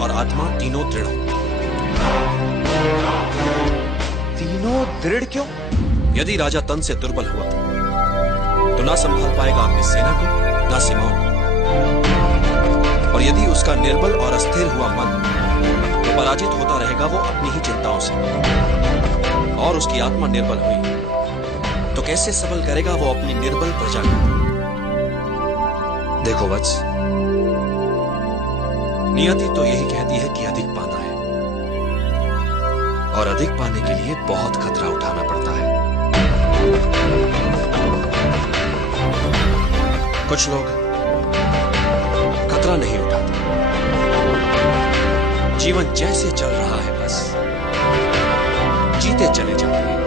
और आत्मा तीनों दृढ़ हो। तीनों दृढ़ क्यों? यदि राजा तन से दुर्बल हुआ तो ना संभाल पाएगा अपनी सेना को, ना सीमाओं को। और यदि उसका निर्बल और अस्थिर हुआ मन तो पराजित होता रहेगा वो अपनी ही चिंताओं से। और उसकी आत्मा निर्बल हुई तो कैसे सबल करेगा वो अपनी निर्बल प्रजा को। देखो वत्स, नियति तो यही कहती है कि अधिक पाना है, और अधिक पाने के लिए बहुत खतरा उठाना पड़ता है। कुछ लोग खतरा नहीं उठाते, जीवन जैसे चल रहा है बस जीते चले जाते हैं।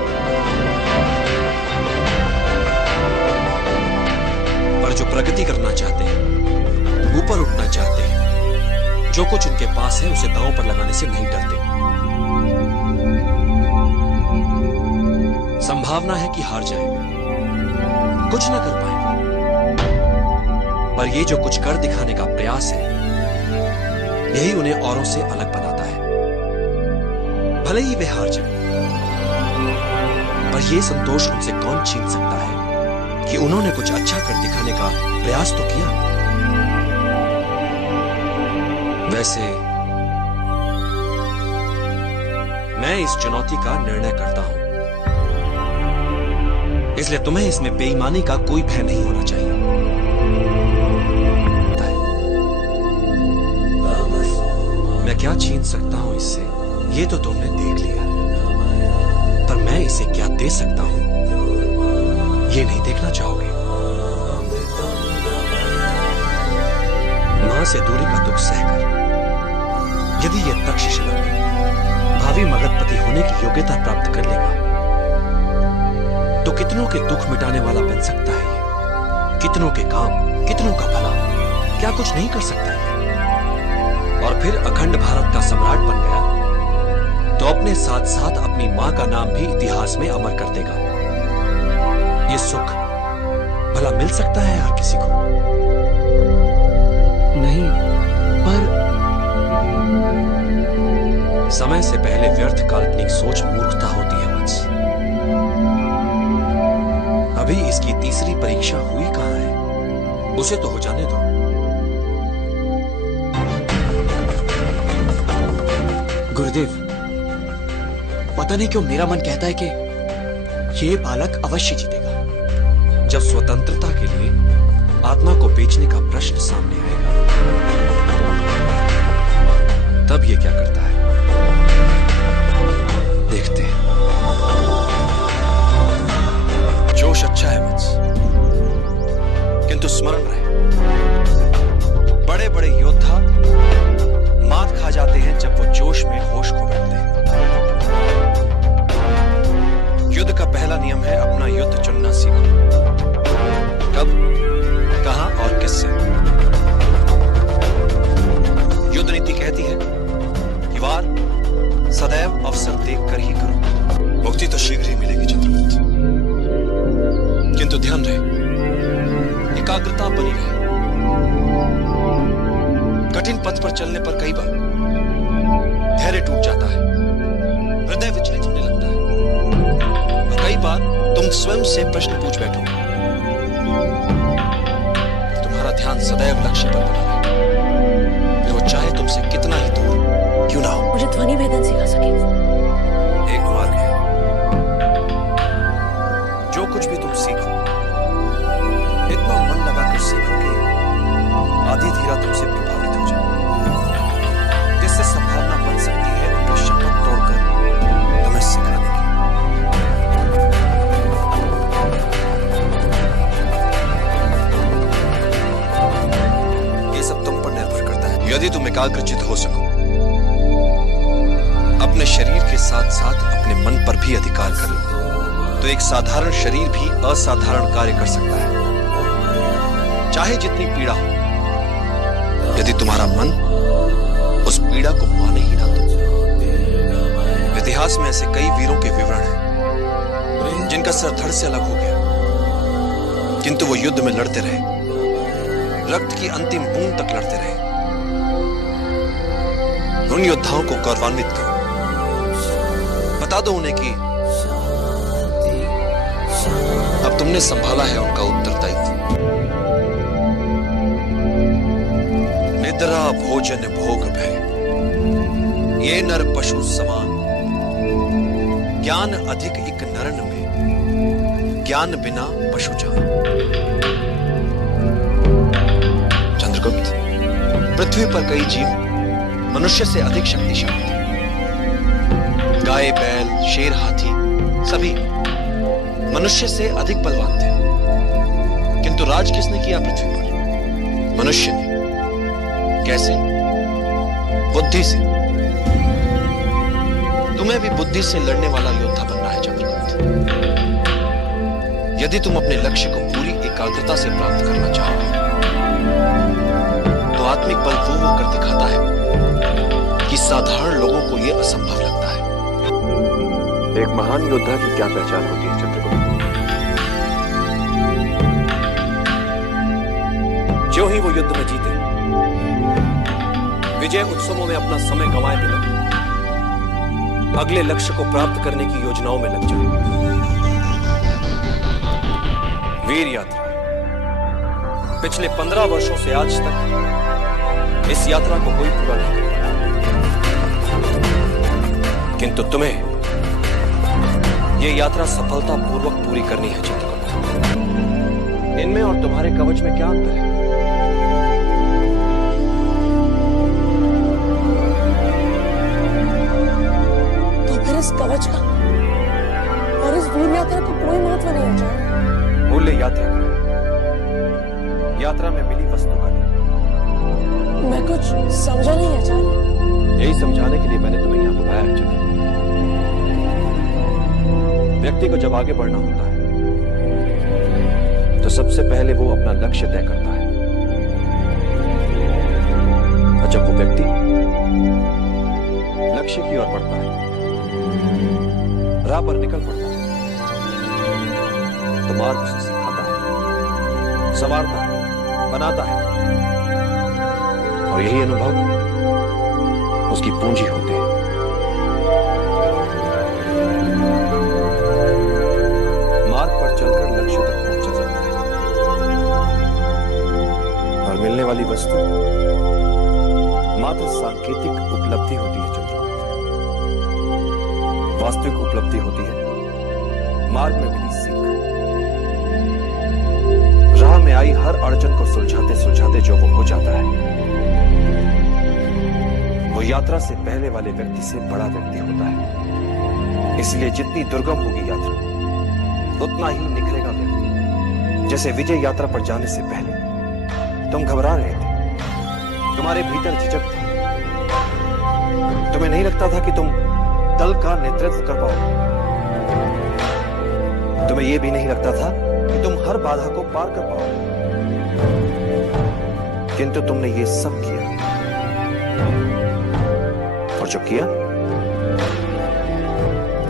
पर जो प्रगति करना चाहते हैं, ऊपर उठना चाहते हैं, जो कुछ उनके पास है उसे दांव पर लगाने से नहीं डरते। संभावना है कि हार जाए, कुछ ना कर पाए, पर ये जो कुछ कर दिखाने का प्रयास है यही उन्हें औरों से अलग बनाता है। भले ही वे हार जाए, पर यह संतोष उनसे कौन छीन सकता है कि उन्होंने कुछ अच्छा कर दिखाने का प्रयास तो किया। वैसे मैं इस चुनौती का निर्णय करता हूं, इसलिए तुम्हें इसमें बेईमानी का कोई भय नहीं होना चाहिए। मैं क्या छीन सकता हूं इससे, ये तो तुमने देख लिया, पर मैं इसे क्या दे सकता हूं ये नहीं देखना चाहोगे। मां से दूरी का दुख सहकर यदि यह तक्षशिला भावी मगधपति होने की योग्यता प्राप्त कर लेगा तो कितनों के दुख मिटाने वाला बन सकता है ये। कितनों के काम, कितनों का भला, क्या कुछ नहीं कर सकता है। और फिर अखंड भारत का सम्राट बन गया तो अपने साथ साथ अपनी मां का नाम भी इतिहास में अमर कर देगा। ये सुख भला मिल सकता है हर किसी को? नहीं, पर समय से पहले व्यर्थ काल्पनिक सोच मूर्खता होती है वत्स। अभी इसकी तीसरी परीक्षा हुई कहां है, उसे तो हो जाने दो। गुरुदेव, पता नहीं क्यों मेरा मन कहता है कि ये बालक अवश्य जीतेगा। जब स्वतंत्रता के लिए आत्मा को बेचने का प्रश्न सामने आएगा तब ये क्या करता है, देखते हैं। जोश अच्छा है वत्स, किंतु स्मरण रहे बड़े बड़े योद्धा मात खा जाते हैं जब वो जोश में होश खो बैठते हैं। युद्ध का पहला नियम है अपना युद्ध चुनना सीखो। कब, कहां और किससे। युद्ध नीति कहती है कि वार सदैव अवसर देखकर ही करो। मुक्ति तो शीघ्र ही मिलेगी चंद्रगुप्त, किंतु ध्यान रहे, एकाग्रता बनी रहे। कठिन पथ पर चलने पर कई बार धैर्य टूट जाता है, हृदय विचलित होने लगता है, और कई बार तुम स्वयं से प्रश्न पूछ बैठोगे। तुम्हारा ध्यान सदैव लक्ष्य पर बना रहे, फिर वो चाहे तुमसे कितना ही दूर क्यों ना हो। मुझे ध्वनि भेदन सिखा सके? एक मार्ग है, जो कुछ भी तुम सीखो इतना मन लगाकर सीखो कि आधी धीरा तुमसे प्रभावित हो जाए, जिससे संभावना बन सकती है उनके शपथ तोड़कर तुम्हें सिखाने की। ये सब तुम पर निर्भर करता है। यदि तुम एकाग्रचित हो सको, अपने शरीर के साथ साथ अपने मन पर भी अधिकार कर लो, तो एक साधारण शरीर भी असाधारण कार्य कर सकता है, चाहे जितनी पीड़ा हो। यदि तुम्हारा मन उस पीड़ा को माने ही ना तो। इतिहास में ऐसे कई वीरों के विवरण हैं जिनका सर धड़ से अलग हो गया, किंतु वो युद्ध में लड़ते रहे, रक्त की अंतिम बूंद तक लड़ते रहे। उन योद्धाओं को गौरवान्वित करो। बता दो उन्हें कि अब तुमने संभाला है उनका उत्तरदायित्व। निद्रा भोजन भोग भय, ये नर पशु समान। ज्ञान अधिक इक नरन में, ज्ञान बिना पशु जान। चंद्रगुप्त, पृथ्वी पर कई जीव मनुष्य से अधिक शक्तिशाली थे। गाय, बैल, शेर, हाथी सभी मनुष्य से अधिक बलवान थे। किंतु राज किसने किया पृथ्वी पर? मनुष्य ने। कैसे? बुद्धि से। तुम्हें भी बुद्धि से लड़ने वाला योद्धा बनना है चंद्रगुप्त। यदि तुम अपने लक्ष्य को पूरी एकाग्रता से प्राप्त करना चाहोगे तो आत्मिक बल वो कर दिखाता है कि साधारण लोगों को यह असंभव लगता है। एक महान योद्धा की क्या पहचान होती है चंद्रगुप्त? जो ही वो युद्ध में जीते, विजय उत्सवों में अपना समय गंवाए बिना अगले लक्ष्य को प्राप्त करने की योजनाओं में लग जाए। वीर यात्रा पिछले 15 वर्षों से आज तक इस यात्रा को कोई पूरा नहीं कर पाया, किंतु तुम्हें यह यात्रा सफलतापूर्वक पूरी करनी है चंद्रगुप्त। इनमें और तुम्हारे कवच में क्या अंतर है? इस कवच का और इस वीर यात्रा का कोई महत्व नहीं है। मूल्य यात्रा का, यात्रा में मिली वस्तु का नहीं। मैं कुछ समझा नहीं आचार्य। यही समझाने के लिए मैंने तुम्हें यहां बुलाया है चंद्रगुप्त। व्यक्ति को जब आगे बढ़ना होता है तो सबसे पहले वो अपना लक्ष्य तय करता है, और जब वो व्यक्ति लक्ष्य की ओर बढ़ता है, राह पर निकल पड़ता है, तो मार्ग उसे सिखाता है, संवारता है, बनाता है, और यही अनुभव उसकी पूंजी होते हैं। मार्ग पर चलकर लक्ष्य तक पहुंचा जाता है, और मिलने वाली वस्तु मात्र सांकेतिक उपलब्धि होती है चंद्रगुप्त। वास्तविक उपलब्धि होती है मार्ग में मिली सीख। राह में आई हर अड़चन को सुलझाते सुलझाते जो वो हो जाता है, वो यात्रा से पहले वाले व्यक्ति से बड़ा व्यक्ति होता है। इसलिए जितनी दुर्गम होगी यात्रा, उतना ही निखरेगा व्यक्ति। जैसे विजय यात्रा पर जाने से पहले तुम घबरा रहे थे, तुम्हारे भीतर झिझक थी, तुम्हें नहीं लगता था कि तुम दल का नेतृत्व कर पाओगे, तुम्हें यह भी नहीं लगता था कि तुम हर बाधा को पार कर पाओगे, किंतु तुमने ये सब किया, और जो किया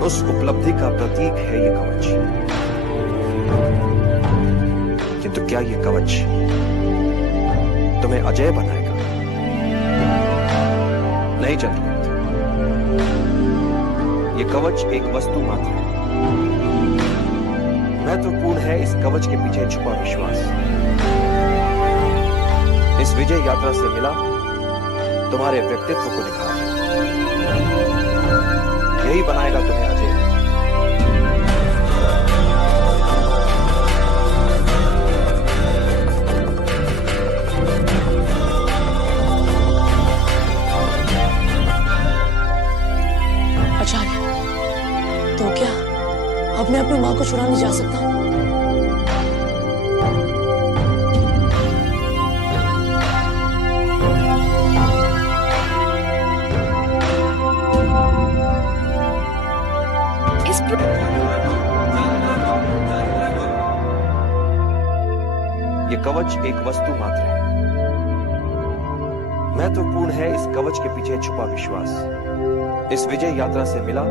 उस उपलब्धि का प्रतीक है ये कवच। किंतु क्या ये कवच तुम्हें अजय बनाएगा? नहीं चंद्रगुप्त, ये कवच एक वस्तु मात्र है। महत्वपूर्ण है इस कवच के पीछे छुपा विश्वास। इस विजय यात्रा से मिला तुम्हारे व्यक्तित्व को निखार, यही बनाएगा तुम्हें अजय। आचार्य, तो क्या अब मैं अपनी मां को छुड़ाने जा सकता हूं? ये कवच एक वस्तु मात्र है। महत्वपूर्ण है इस कवच के पीछे छुपा विश्वास। इस विजय यात्रा से मिला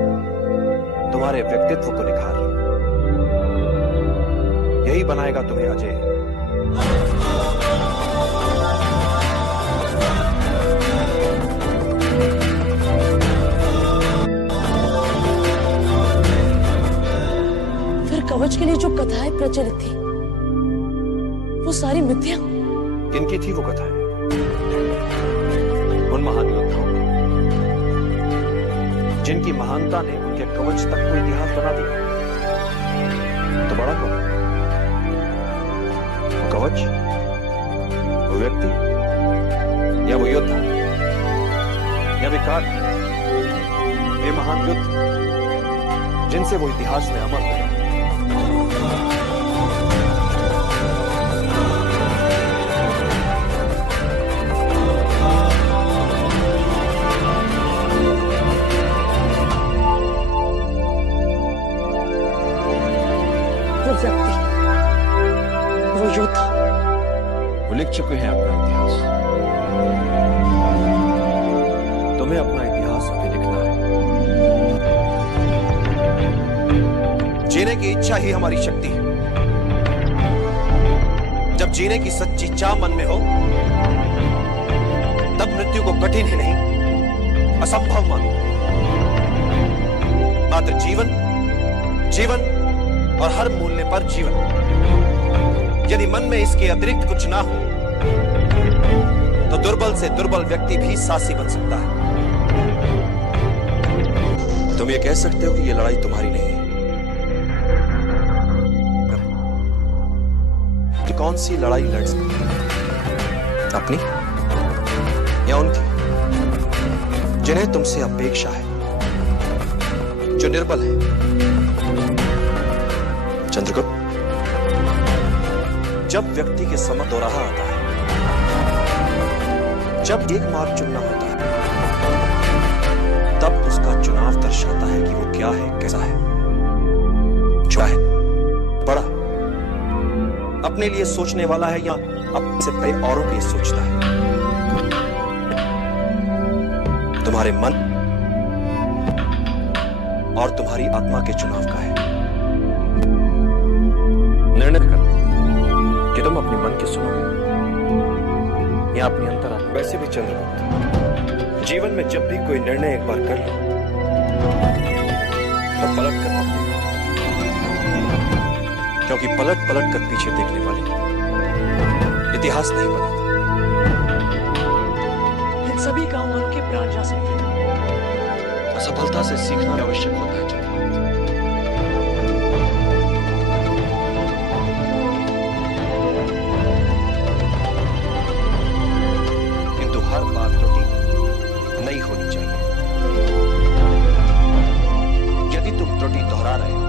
तुम्हारे व्यक्तित्व को निखार, यही बनाएगा तुम्हें अजय। प्रचलित थी वो सारी मिथ्या। किनकी थी वो कथाएं? उन महान योद्धाओं की, जिनकी महानता ने उनके कवच तक को इतिहास बना दिया। तो बड़ा कौन? वो कवच, वो व्यक्ति, या वो योद्धा, या वे काल, वे महान युद्ध जिनसे वो इतिहास में अमर हो गए। वो व्यक्ति, वो योद्धा, वो लिख चुके हैं अपना इतिहास। तुम्हें अपना इतिहास अभी लिखना है। जीने की इच्छा ही हमारी शक्ति है। जब जीने की सच्ची चाह मन में हो, तब मृत्यु को कठिन ही नहीं, असंभव मानो। मात्र जीवन, जीवन और हर मूल्य पर जीवन। यदि मन में इसके अतिरिक्त कुछ ना हो, तो दुर्बल से दुर्बल व्यक्ति भी साहसी बन सकता है। तुम ये कह सकते हो कि ये लड़ाई तुम्हारी नहीं है। कि कौन सी लड़ाई लड़ सकते हो? अपनी या उनकी जिन्हें तुमसे अपेक्षा है, जो निर्बल है? चंद्रगुप्त, जब व्यक्ति के समक्ष दोराहा आता है, जब एक मार्ग चुनना होता है, तब उसका चुनाव दर्शाता है कि वो क्या है, कैसा है, छोटा है, बड़ा, अपने लिए सोचने वाला है या अपने से पहले औरों के लिए सोचता है। तुम्हारे मन और तुम्हारी आत्मा के चुनाव का है। निर्णय कर कि तुम अपने मन की सुनोगे या अपनी अंतरात्मा। वैसे भी चंद्रगुप्त, जीवन में जब भी कोई निर्णय एक बार कर लो, तो पलट कर मत देखो, क्योंकि पलट पलट कर पीछे देखने वाले इतिहास नहीं बनाते। इन सभी कामों के प्राण जा सकते हैं। असफलता से सीखना आवश्यक होता है चंद्रगुप्त। किंतु हर बार त्रुटि नहीं होनी चाहिए। यदि तुम त्रुटि दोहरा रहे हो,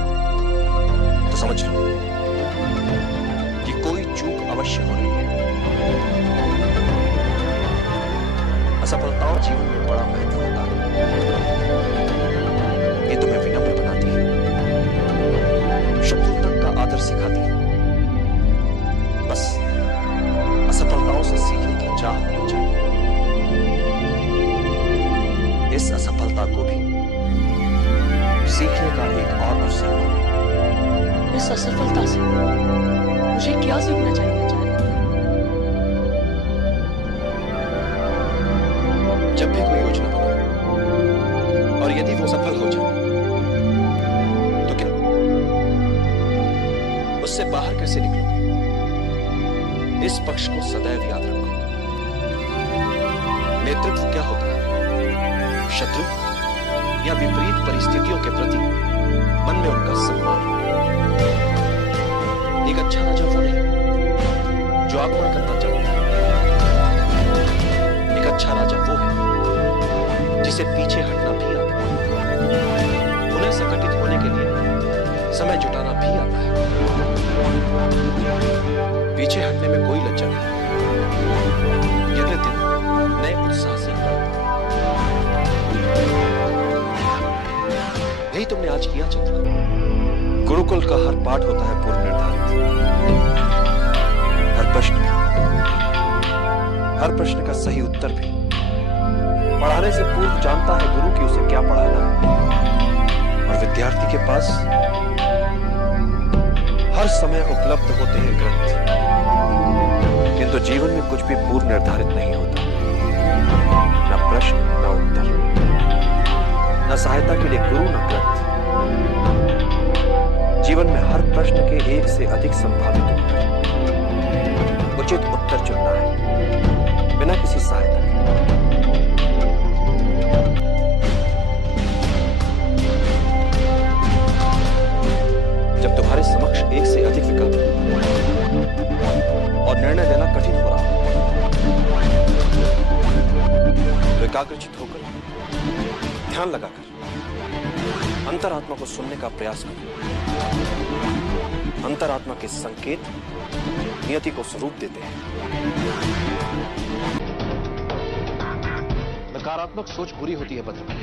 तो समझ लो कि कोई चूक अवश्य हो रही है। असफलताओं जीवन में बड़ा महत्व होता है। ये तुम्हें विनम्र बनाती है, शत्रु तक का आदर सिखाती है। बस असफलताओं से सीखने की चाह होनी चाहिए। इस असफलता को भी सीखने का एक और अवसर है। इस असफलता से मुझे क्या सीखना चाहिए आचार्य? जब भी कोई योजना बनाओ और यदि वो सफल हो जाए, तो क्या उससे बाहर कैसे निकलोगे? इस पक्ष को सदैव याद रखो। नेतृत्व क्या होता है? शत्रु या विपरीत परिस्थितियों के प्रति मन में उनका सम्मान हो। एक अच्छा राजा वो नहीं जो आक्रमण करना चाहता है। एक अच्छा राजा वो है जिसे पीछे हटना भी आता है, पुनः संगठित होने के लिए समय जुटाना भी आता है। पीछे हटने में कोई लज्जा नहीं। अगले दिन नए उत्साह से यही तुमने आज किया चंद्र। गुरुकुल का हर पाठ होता है पूर्व निर्धारित। हर प्रश्न का सही उत्तर भी। पढ़ाने से पूर्व जानता है गुरु कि उसे क्या पढ़ाना है, और विद्यार्थी के पास हर समय उपलब्ध होते हैं ग्रंथ। किंतु जीवन में कुछ भी पूर्व निर्धारित नहीं होता, न प्रश्न न उत्तर, न सहायता के लिए गुरु न ग्रंथ। जीवन में हर प्रश्न के एक से अधिक संभावित उत्तर, उचित उत्तर चुनना है बिना किसी सहायता के। जब तुम्हारे समक्ष एक से अधिक विकल्प और निर्णय लेना कठिन हो रहा हो, तो एकाग्रचित होकर, ध्यान लगाकर अंतरात्मा को सुनने का प्रयास करो। अंतरात्मा के संकेत नियति को स्वरूप देते हैं। नकारात्मक सोच बुरी होती है भद्रभाई।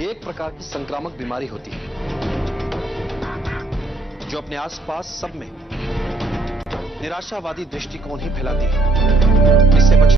ये एक प्रकार की संक्रामक बीमारी होती है जो अपने आसपास सब में निराशावादी दृष्टिकोण ही फैलाती है। इससे बचने